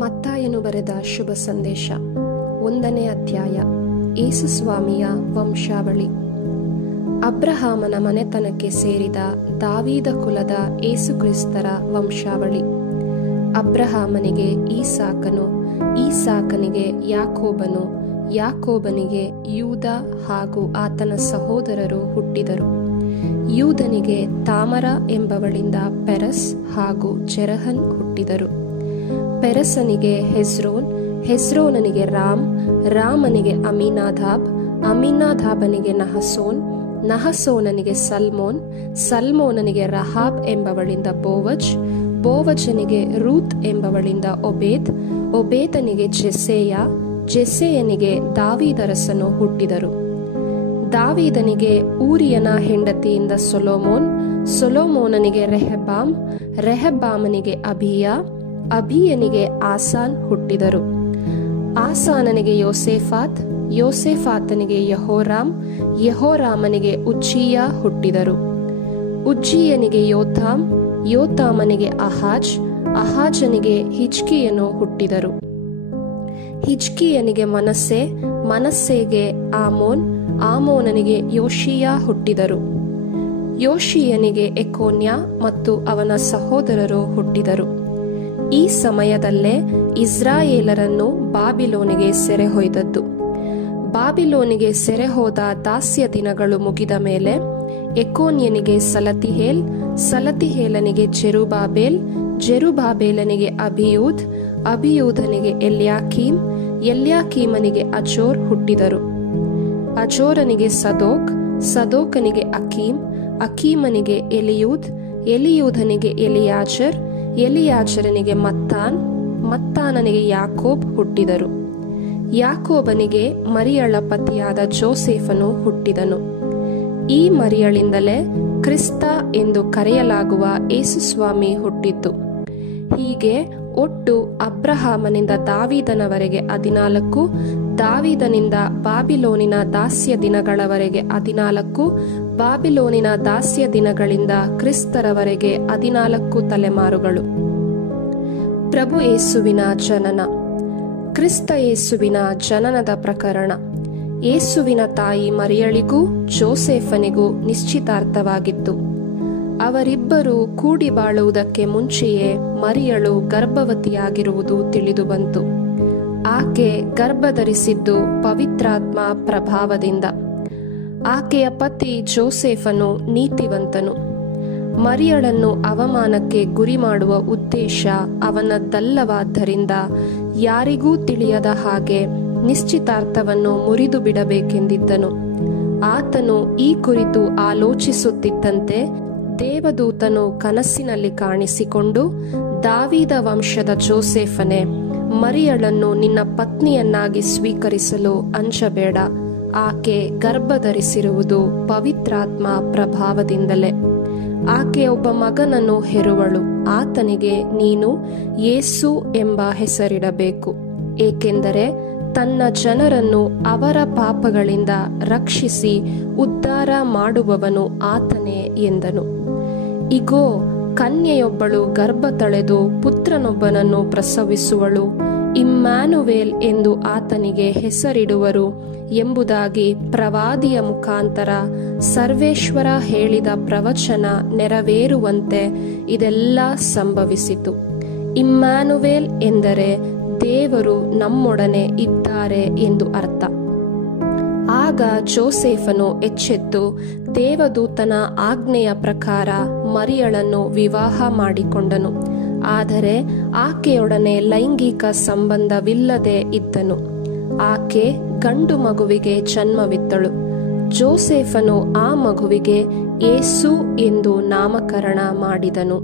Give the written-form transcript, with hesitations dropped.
ಮತ್ತಾಯನು ಬರೆದ ಶುಭ ಸಂದೇಶ 1ನೇ ಅಧ್ಯಾಯ. ಯೇಸುಸ್ವಾಮಿಯ ವಂಶಾವಳಿ. ಅಬ್ರಹಾಮನ ಮನೆತನಕ್ಕೆ ಸೇರಿದ ದಾವೀದ ಕುಲದ ಯೇಸುಕ್ರಿಸ್ತರ ವಂಶಾವಳಿ. ಅಬ್ರಹಾಮನಿಗೆ ಈಸಾಕನು, ಈಸಾಕನಿಗೆ ಯಾಕೋಬನು, ಯಾಕೋಬನಿಗೆ ಯೂದ ಹಾಗೂ ಆತನ ಸಹೋದರರು ಹುಟ್ಟಿದರು. ಯೂದನಿಗೆ ತಾಮರ ಎಂಬವಳಿಂದ ಪೆರಸ್ ಹಾಗೂ ಜೆರಹನ್ ಹುಟ್ಟಿದರು. ಪೆರಸನಿಗೆ ಹೆಸ್ರೋನ್, ಹೆಸ್ರೋನನಿಗೆ ರಾಮ್, ರಾಮನಿಗೆ ಅಮೀನಾದಾಬ್, ಅಮೀನಾದಾಬನಿಗೆ ನಹಸೋನ್, ನಹಸೋನನಿಗೆ ಸಲ್ಮೋನ್, ಸಲ್ಮೋನನಿಗೆ ರಹಾಬ್ ಎಂಬವಳಿಂದ ಬೋವಜ್, ಬೋವಜನಿಗೆ ರೂತ್ ಎಂಬವಳಿಂದ ಒಬೇದ್, ಒಬೇದನಿಗೆ ಜೆಸೆಯ, ಜೆಸೆಯನಿಗೆ ದಾವೀದರಸನು ಹುಟ್ಟಿದರು. ದಾವೀದನಿಗೆ ಊರಿಯನ ಹೆಂಡತಿಯಿಂದ ಸೊಲೊಮೋನ್, ಸೊಲೊಮೋನನಿಗೆ ರೆಹಬ್ಬಾಮ್, ರೆಹಬ್ಬಾಮನಿಗೆ ಅಬೀಯ, ಅಬೀಯನಿಗೆ ಆಸಾನ್ ಹುಟ್ಟಿದರು. ಆಸಾನನಿಗೆ ಯೋಸೇಫಾತ್, ಯೋಸೇಫಾತನಿಗೆ ಯಹೋರಾಮ್, ಯಹೋರಾಮನಿಗೆ ಉಜ್ಜೀಯ ಹುಟ್ಟಿದರು. ಉಜ್ಜೀಯನಿಗೆ ಯೋಥಾಮ್, ಯೋಥಾಮನಿಗೆ ಅಹಾಜ್, ಅಹಾಜನಿಗೆ ಹಿಜ್ಕೀಯನು ಹುಟ್ಟಿದರು. ಹಿಜ್ಕೀಯನಿಗೆ ಮನಸ್ಸೆ, ಮನಸ್ಸೆಗೆ ಆಮೋನ್, ಆಮೋನನಿಗೆ ಯೋಷೀಯ ಹುಟ್ಟಿದರು. ಯೋಷೀಯನಿಗೆ ಎಕೋನ್ಯ ಮತ್ತು ಅವನ ಸಹೋದರರು ಹುಟ್ಟಿದರು. ಈ ಸಮಯದಲ್ಲೇ ಇಸ್ರಾಯೇಲರನ್ನು ಬಾಬಿಲೋನಿಗೆ ಸೆರೆಹೊಯ್ದದ್ದು. ಬಾಬಿಲೋನಿಗೆ ಸೆರೆಹೋದ ದಾಸ್ಯ ದಿನಗಳು ಮುಗಿದ ಮೇಲೆ ಎಕೋನ್ಯನಿಗೆ ಸಲತಿಹೇಲ್, ಸಲತಿಹೇಲನಿಗೆ ಜೆರುಬಾಬೇಲ್, ಜೆರುಬಾಬೇಲನಿಗೆ ಅಬಿಯೂದ್, ಅಬಿಯೂದನಿಗೆ ಎಲ್ಯಾಕೀಮ್, ಎಲ್ಯಾಕೀಮನಿಗೆ ಅಜೋರ್ ಹುಟ್ಟಿದರು. ಅಜೋರನಿಗೆ ಸದೋಕ್, ಸದೋಕನಿಗೆ ಅಕೀಮ್, ಅಕೀಮನಿಗೆ ಎಲಿಯೂದ್, ಎಲಿಯೂದನಿಗೆ ಎಲಿಯಾಜರ್, ಎಲಿಯಾಜರನಿಗೆ ಮತ್ತಾನ್, ಮತ್ತಾನನಿಗೆ ಯಾಕೋಬ್ ಹುಟ್ಟಿದರು. ಯಾಕೋಬನಿಗೆ ಮರಿಯಳ ಪತಿಯಾದ ಜೋಸೇಫನು ಹುಟ್ಟಿದನು. ಈ ಮರಿಯಳಿಂದಲೇ ಕ್ರಿಸ್ತ ಎಂದು ಕರೆಯಲಾಗುವ ಯೇಸುಸ್ವಾಮಿ ಹುಟ್ಟಿದ್ದು. ಹೀಗೆ ಒಟ್ಟು ಅಬ್ರಹಾಮನಿಂದ ದಾವೀದನವರೆಗೆ 14, ದಾವೀದನಿಂದ ಬಾಬಿಲೋನಿನ ದಾಸ್ಯ ದಿನಗಳವರೆಗೆ 14, ಬಾಬಿಲೋನಿನ ದಾಸ್ಯ ದಿನಗಳಿಂದ ಕ್ರಿಸ್ತರವರೆಗೆ 14 ತಲೆಮಾರುಗಳು. ಪ್ರಭು ಯೇಸುವಿನ ಜನನ. ಕ್ರಿಸ್ತ ಯೇಸುವಿನ ಜನನದ ಪ್ರಕರಣ. ಯೇಸುವಿನ ತಾಯಿ ಮರಿಯಳಿಗೂ ಜೋಸೇಫನಿಗೂ ನಿಶ್ಚಿತಾರ್ಥವಾಗಿತ್ತು. ಅವರಿಬ್ಬರು ಕೂಡಿ ಬಾಳುವುದಕ್ಕೆ ಮುಂಚೆಯೇ ಮರಿಯಳು ಗರ್ಭವತಿಯಾಗಿರುವುದು ತಿಳಿದುಬಂತು. ಆಕೆ ಗರ್ಭಧರಿಸಿದ್ದು ಪವಿತ್ರಾತ್ಮ ಪ್ರಭಾವದಿಂದ. ಆಕೆಯ ಪತಿ ಜೋಸೇಫನು ನೀತಿವಂತನು. ಮರಿಯಳನ್ನು ಅವಮಾನಕ್ಕೆ ಗುರಿ ಮಾಡುವ ಉದ್ದೇಶ ಅವನದ್ದಲ್ಲವಾದ್ದರಿಂದ ಯಾರಿಗೂ ತಿಳಿಯದ ಹಾಗೆ ನಿಶ್ಚಿತಾರ್ಥವನ್ನು ಮುರಿದು ಬಿಡಬೇಕೆಂದಿದ್ದನು. ಆತನು ಈ ಕುರಿತು ಆಲೋಚಿಸುತ್ತಿದ್ದಂತೆ ದೇವದೂತನು ಕನಸಿನಲ್ಲಿ ಕಾಣಿಸಿಕೊಂಡು, ದಾವೀದ ವಂಶದ ಜೋಸೇಫನೇ, ಮರಿಯಳನ್ನು ನಿನ್ನ ಪತ್ನಿಯನ್ನಾಗಿ ಸ್ವೀಕರಿಸಲು ಅಂಜಬೇಡ. ಆಕೆ ಗರ್ಭಧರಿಸಿರುವುದು ಪವಿತ್ರಾತ್ಮ ಪ್ರಭಾವದಿಂದಲೇ. ಆಕೆ ಒಬ್ಬ ಮಗನನ್ನು ಹೆರುವಳು. ಆತನಿಗೆ ನೀನು ಯೇಸು ಎಂಬ ಹೆಸರಿಡಬೇಕು, ಏಕೆಂದರೆ ತನ್ನ ಜನರನ್ನು ಅವರ ಪಾಪಗಳಿಂದ ರಕ್ಷಿಸಿ ಉದ್ಧಾರ ಮಾಡುವವನು ಆತನೇ ಎಂದನು. ಇಗೋ, ಕನ್ಯೆಯೊಬ್ಬಳು ಗರ್ಭ ತಳೆದು ಪುತ್ರನೊಬ್ಬನನ್ನು ಪ್ರಸವಿಸುವಳು, ಇಮ್ಮಾನುವೇಲ್ ಎಂದು ಆತನಿಗೆ ಹೆಸರಿಡುವರು ಎಂಬುದಾಗಿ ಪ್ರವಾದಿಯ ಮುಖಾಂತರ ಸರ್ವೇಶ್ವರ ಹೇಳಿದ ಪ್ರವಚನ ನೆರವೇರುವಂತೆ ಇದೆಲ್ಲ ಸಂಭವಿಸಿತು. ಇಮ್ಮಾನುವೇಲ್ ಎಂದರೆ ದೇವರು ನಮ್ಮೊಡನೆ ಇದ್ದಾರೆ ಎಂದು ಅರ್ಥ. ಆಗ ಜೋಸೇಫನು ಎಚ್ಚೆತ್ತು ದೇವದೂತನ ಆಜ್ಞೆಯ ಪ್ರಕಾರ ಮರಿಯಳನ್ನು ವಿವಾಹ ಮಾಡಿಕೊಂಡನು. ಆದರೆ ಆಕೆಯೊಡನೆ ಲೈಂಗಿಕ ಸಂಬಂಧವಿಲ್ಲದೆ ಇದ್ದನು. ಆಕೆ ಗಂಡು ಮಗುವಿಗೆ ಜನ್ಮವಿತ್ತಳು. ಜೋಸೇಫನು ಆ ಮಗುವಿಗೆ ಯೇಸು ಎಂದು ನಾಮಕರಣ ಮಾಡಿದನು.